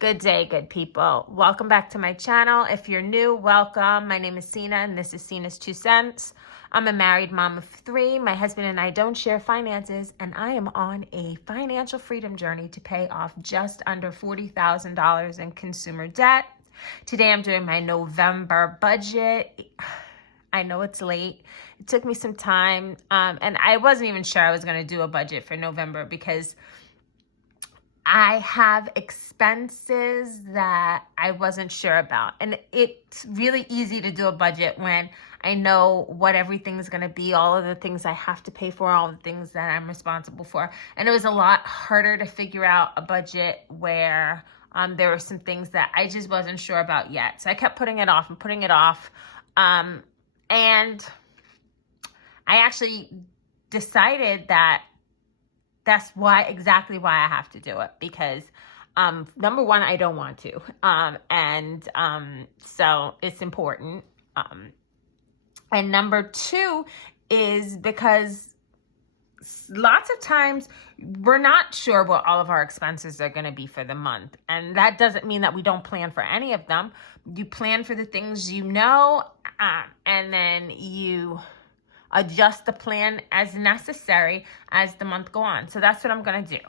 Good day, good people. Welcome back to my channel. If you're new, welcome. My name is Sina, and this is Sina's 2 Cents. I'm a married mom of 3. My husband and I don't share finances, and I am on a financial freedom journey to pay off just under $40,000 in consumer debt. Today, I'm doing my November budget. I know it's late. It took me some time, and I wasn't even sure I was going to do a budget for November because I have expenses that I wasn't sure about. And it's really easy to do a budget when I know what everything's going to be, all of the things I have to pay for, all the things that I'm responsible for. And it was a lot harder to figure out a budget where there were some things that I just wasn't sure about yet. So I kept putting it off and putting it off. And I actually decided that that's exactly why I have to do it, because number one, I don't want to, so it's important. And number two is because lots of times we're not sure what all of our expenses are going to be for the month, and that doesn't mean that we don't plan for any of them. You plan for the things you know, and then you adjust the plan as necessary as the month go on. So that's what I'm going to do.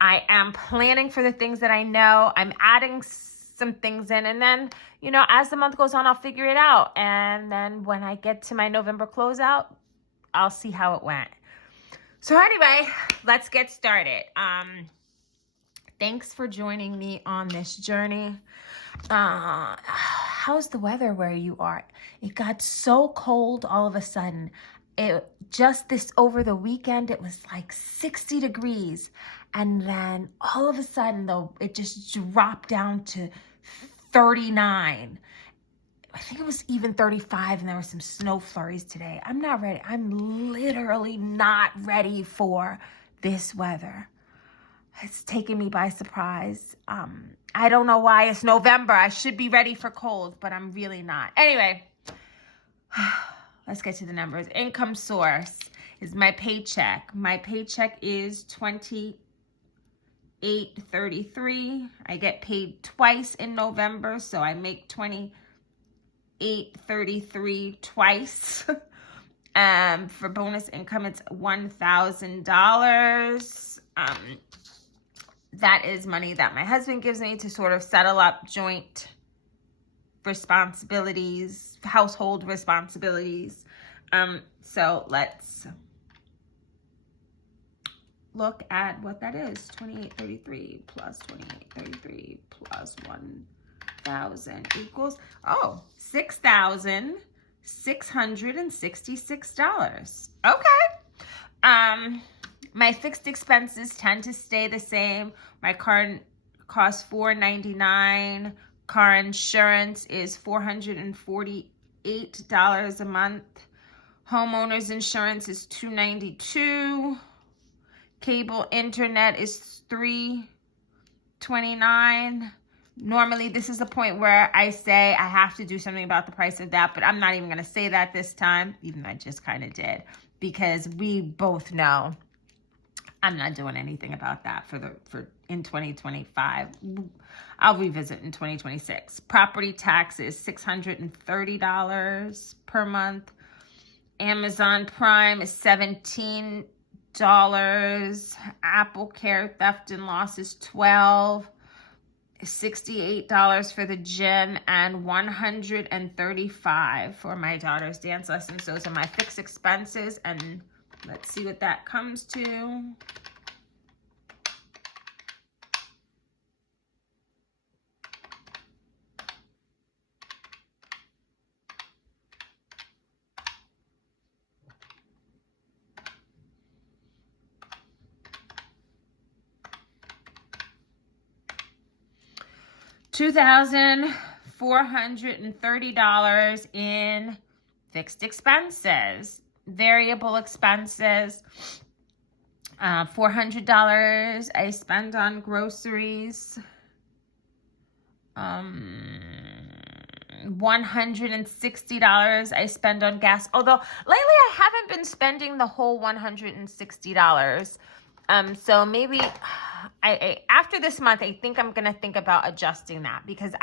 I am planning for the things that I know. I'm adding some things in, and then, as the month goes on, I'll figure it out. And then when I get to my November closeout, I'll see how it went. So anyway, let's get started. Thanks for joining me on this journey. How's the weather where you are? It got so cold all of a sudden. Over the weekend, it was like 60 degrees. And then all of a sudden, though, it just dropped down to 39. I think it was even 35, and there were some snow flurries today. I'm not ready. I'm literally not ready for this weather. It's taken me by surprise. I don't know why. It's November. I should be ready for cold, but I'm really not. Anyway, let's get to the numbers. Income source is my paycheck. My paycheck is $28.33. I get paid twice in November, so I make $28.33 twice. For bonus income, it's $1,000. That is money that my husband gives me to sort of settle up joint responsibilities, household responsibilities. So let's look at what that is. 28.33 plus 28.33 plus 1,000 equals, $6,666. Okay. My fixed expenses tend to stay the same. My car costs $499. Car insurance is $448 a month. Homeowners insurance is $292. Cable internet is $329. Normally, this is the point where I say I have to do something about the price of that, but I'm not even going to say that this time, even though I just kind of did, because we both know I'm not doing anything about that for in 2025. I'll revisit in 2026. Property taxes, $630 per month. Amazon Prime is $17. Apple Care theft and loss is $12. $68 for the gym, and $135 for my daughter's dance lessons. Those are my fixed expenses, and let's see what that comes to. $2,430 in fixed expenses. Variable expenses, $400 I spend on groceries. $160 I spend on gas. Although lately I haven't been spending the whole $160. So maybe after this month, I think I'm going to think about adjusting that, because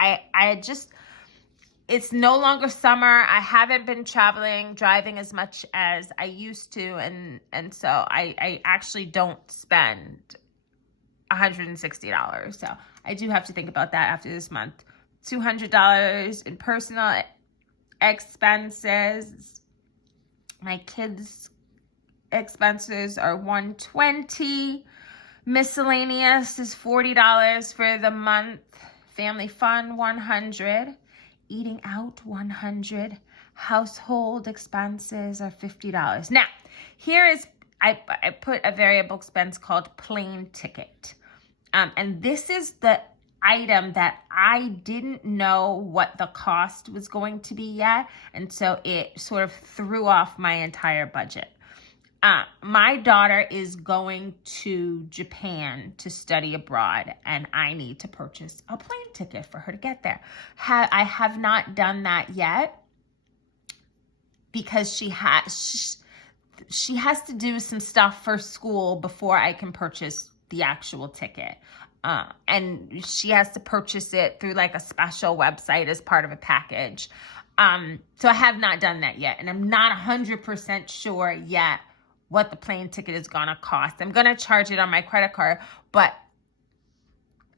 it's no longer summer. I haven't been driving as much as I used to. And so I actually don't spend $160. So I do have to think about that after this month. $200 in personal expenses. My kids' expenses are $120. Miscellaneous is $40 for the month. Family fun, $100. Eating out, $100. Household expenses are $50. Now, here is, I put a variable expense called plane ticket. And this is the item that I didn't know what the cost was going to be yet. And so it sort of threw off my entire budget. My daughter is going to Japan to study abroad, and I need to purchase a plane ticket for her to get there. I have not done that yet, because she has to do some stuff for school before I can purchase the actual ticket. And she has to purchase it through like a special website as part of a package. So I have not done that yet, and I'm not 100% sure yet what the plane ticket is gonna cost. I'm gonna charge it on my credit card, but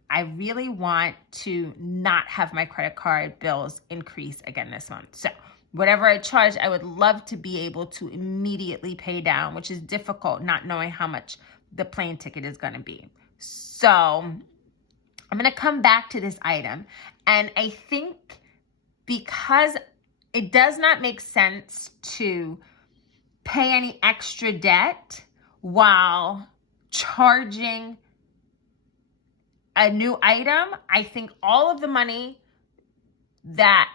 I really want to not have my credit card bills increase again this month. So whatever I charge, I would love to be able to immediately pay down, which is difficult not knowing how much the plane ticket is gonna be. So I'm gonna come back to this item, and I think because it does not make sense to pay any extra debt while charging a new item, I think all of the money that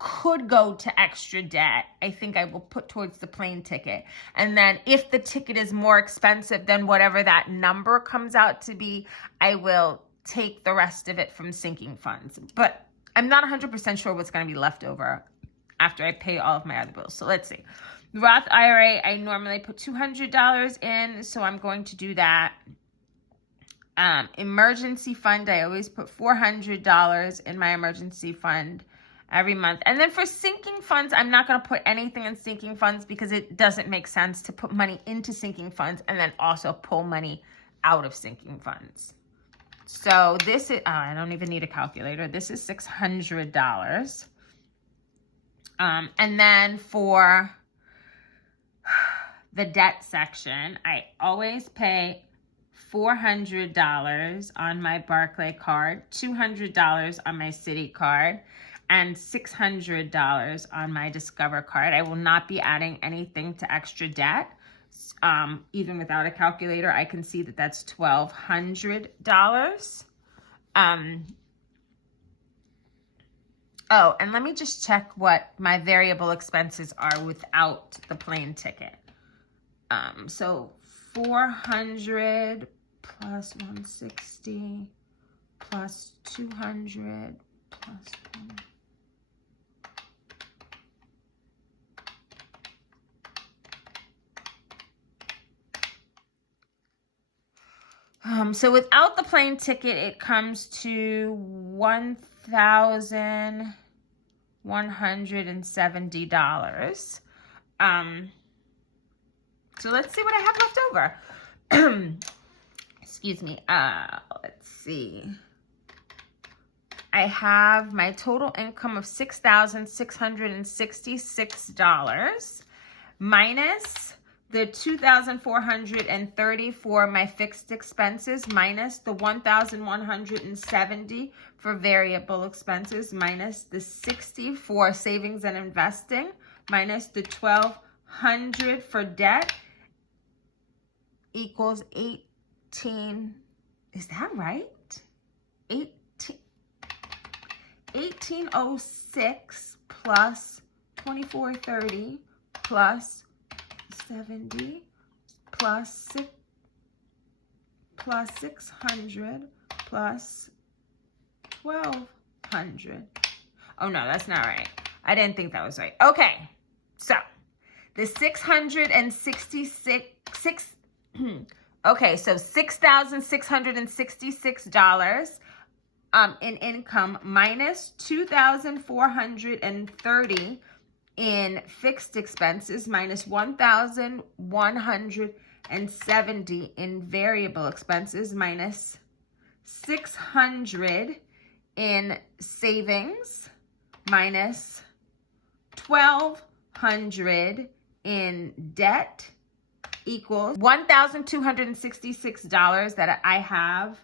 could go to extra debt, I think I will put towards the plane ticket. And then if the ticket is more expensive than whatever that number comes out to be, I will take the rest of it from sinking funds. But I'm not 100% sure what's going to be left over after I pay all of my other bills. So let's see. Roth IRA, I normally put $200 in, so I'm going to do that. Emergency fund, I always put $400 in my emergency fund every month. And then for sinking funds, I'm not going to put anything in sinking funds, because it doesn't make sense to put money into sinking funds and then also pull money out of sinking funds. So this is, I don't even need a calculator. This is $600. And then for the debt section, I always pay $400 on my Barclay card, $200 on my Citi card, and $600 on my Discover card. I will not be adding anything to extra debt. Even without a calculator, I can see that that's $1,200. Oh, and let me just check what my variable expenses are without the plane ticket. So 400 plus 160 plus 200 plus 1. So without the plane ticket, it comes to $1,170. So let's see what I have left over. Excuse me. Let's see. I have my total income of $6,666 minus the $2,430 for my fixed expenses, minus the $1,170 for variable expenses, minus the $60 for savings and investing, minus the $1,200 for debt, equals 18. Is that right? 1806 plus 2430 plus 70 plus 600 plus 1200. Oh no, that's not right. I didn't think that was right. Okay, so the Okay, so $6,666 in income minus $2,430 in fixed expenses minus $1,170 in variable expenses minus $600 in savings minus $1,200 in debt equals $1,266 that I have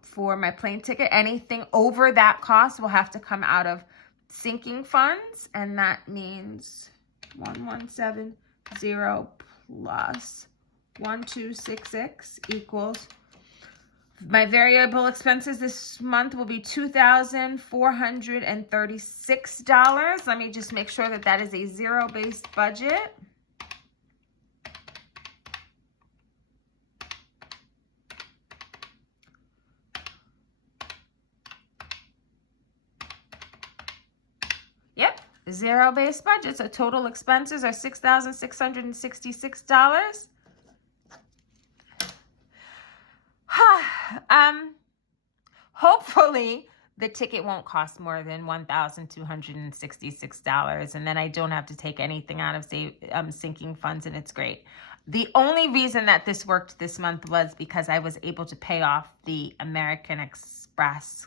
for my plane ticket. Anything over that cost will have to come out of sinking funds, and that means 1170 plus 1266 equals, my variable expenses this month will be $2,436. Let me just make sure that that is a zero-based budget. Yep, zero-based budget. So total expenses are $6,666. Hopefully the ticket won't cost more than $1,266, and then I don't have to take anything out of sinking funds, and it's great. The only reason that this worked this month was because I was able to pay off the American Express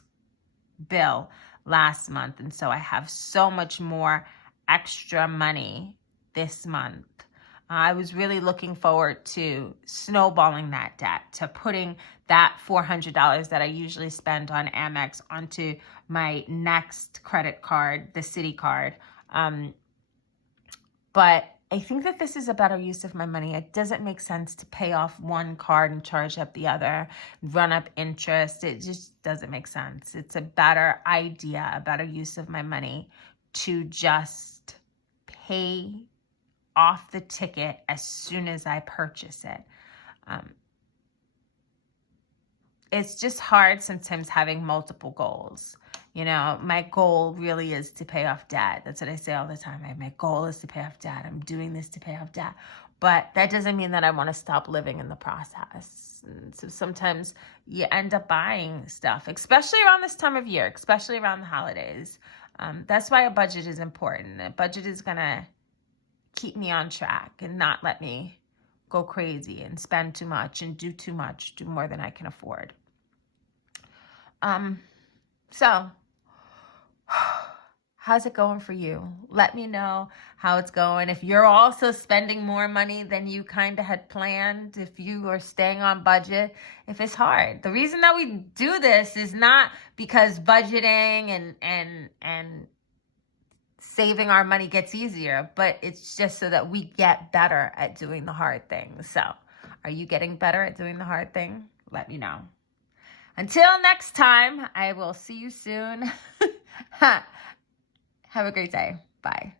bill last month, and so I have so much more extra money this month. I was really looking forward to snowballing that debt, to putting that $400 that I usually spend on Amex onto my next credit card, the Citi card. But I think that this is a better use of my money. It doesn't make sense to pay off one card and charge up the other, run up interest. It just doesn't make sense. It's a better idea, a better use of my money to just pay off the ticket as soon as I purchase it. It's just hard sometimes having multiple goals. You know, my goal really is to pay off debt. That's what I say all the time. My goal is to pay off debt. I'm doing this to pay off debt. But that doesn't mean that I want to stop living in the process. And so sometimes you end up buying stuff, especially around this time of year, especially around the holidays. That's why a budget is important. A budget is going to keep me on track and not let me go crazy and spend too much and do too much, do more than I can afford. So how's it going for you? Let me know how it's going. If you're also spending more money than you kind of had planned, if you are staying on budget, if it's hard. The reason that we do this is not because budgeting and saving our money gets easier, but it's just so that we get better at doing the hard things. So are you getting better at doing the hard thing? Let me know. Until next time, I will see you soon. Have a great day. Bye.